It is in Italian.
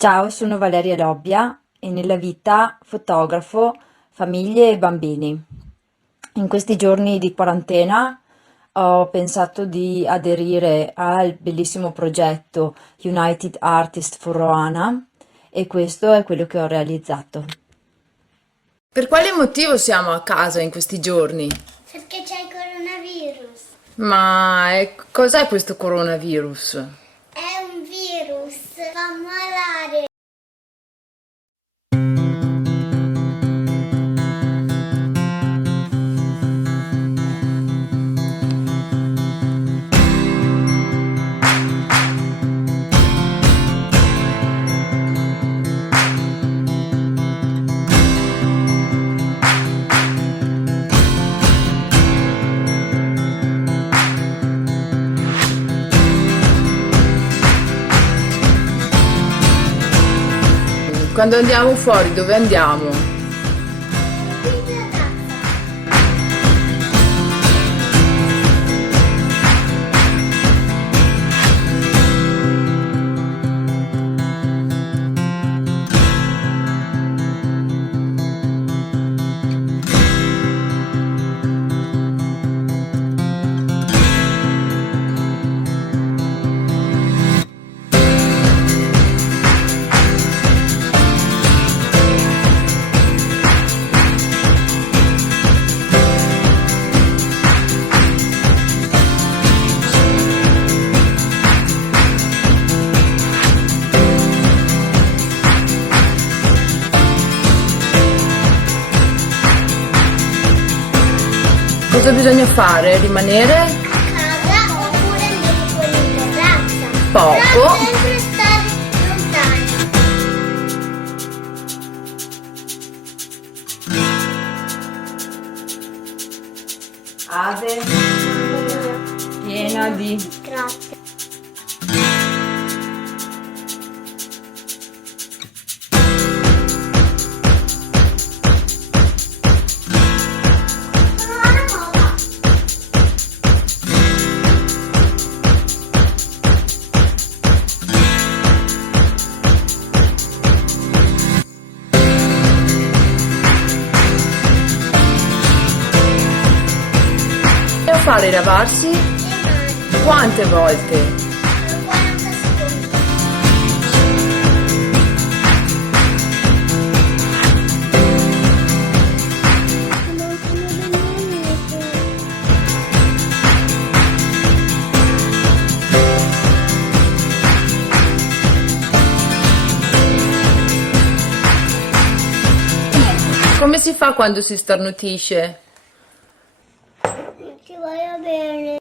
Ciao, sono Valeria Lobbia e nella vita fotografo famiglie e bambini. In questi giorni di quarantena ho pensato di aderire al bellissimo progetto United Artists for Roana e questo è quello che ho realizzato. Per quale motivo siamo a casa in questi giorni? Perché c'è il coronavirus. Cos'è questo coronavirus? È un virus, fa malare. Quando andiamo fuori, dove andiamo? Cosa bisogna fare? Rimanere? A casa oppure andare fuori in terrazza. Poco. Però sempre stare lontani. Ave piena di... Grazie. Sono una nuova. Bisogna fare lavarsi? E mani. Quante volte? Per 40 secondi. Come si fa quando si starnutisce? Ti voglio bene.